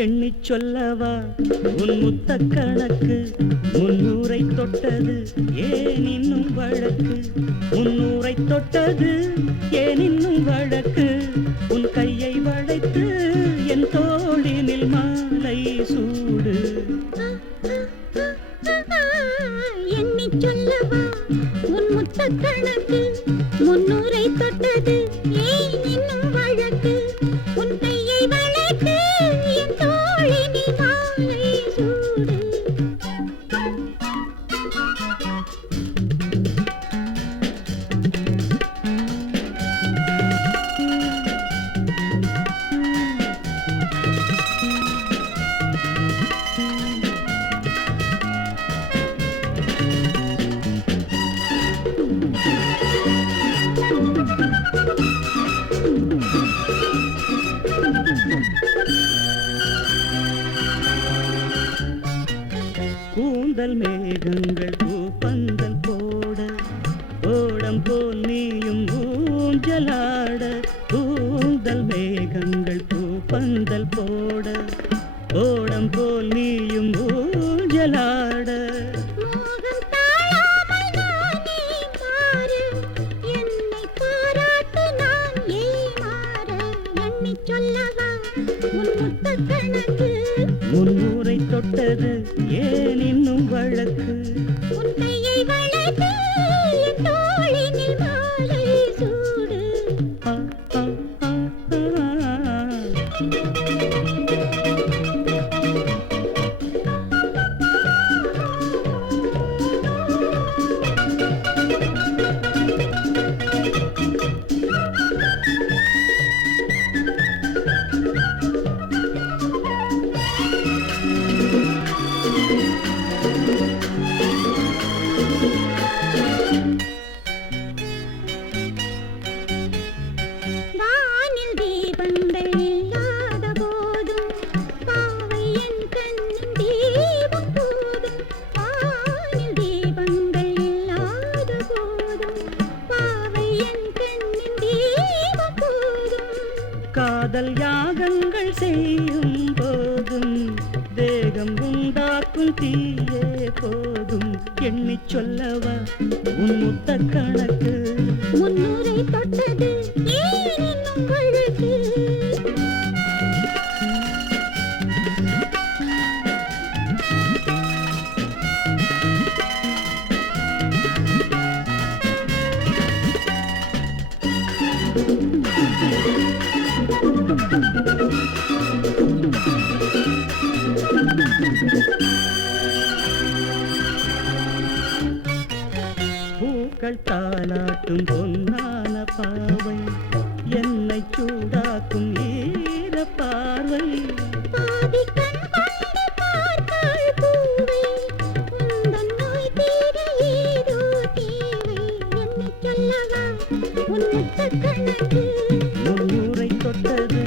எண்ணிச் சொல்லவா உன் முத்த கணக்கு 300 தொட்டது ஏன் இன்னும் வழக்கு 300 தொட்டது ஏன் இன்னும் வழக்கு உன் கையை வளைத்து என் தோளினில் மாலை சூடு எண்ணிச் சொல்லவா உன் முத்த கணக்கு 300 தொட்டது ஏன் இன்னும் வழக்கு உன் கையை வளைத்து என் தோளினில் மாலை சூடு கூந்தல் மேகங்கள் பூப்பந்தல் போட ஓடம் போல் நீயும் ஊஞ்சலாட கூந்தல் மேகங்கள் பூப்பந்தல் போட ஓடம் போல் நீயும் ஊஞ்சலாட மோகம் தாழாமல் நானே மாற என்னை பாராட்டு நான் ஏமாற எண்ணிச் சொல்லவா உன் முத்த கணக்கு 300 தொட்டது ஏன் இன்னும் வழக்கு உன் கையை வளைத்து என் தோளினில் மாலை சூடு ஆ, ஆ, ஆ, ஆ. வானில் தீபங்கள் இல்லாத போதும் பாவை என் கண்ணின் தீபம் போதும் வானில் தீபங்கள் இல்லாத போதும் பாவை என் கண்ணின் தீபம் போதும் காதல் யாகங்கள் செய்யும் போதும் தேகம் உண்டாக்கும் தீயே போதும் எண்ணிச் சொல்லவா உன் முத்த கணக்கு 300 தொட்டது ஏன் இன்னும் வழக்கு பூக்கள் தாளாட்டும் பொன்னான பாவை என்னை சூடாக்கும் ஈர பார்வை பாதி கண் கொண்டு பார்த்தாள் பூவை உந்தன் நோய் தீர ஏதோ தேவை என்னைச் சொல்லவா உன் முத்த கணக்கு 300 தொட்டது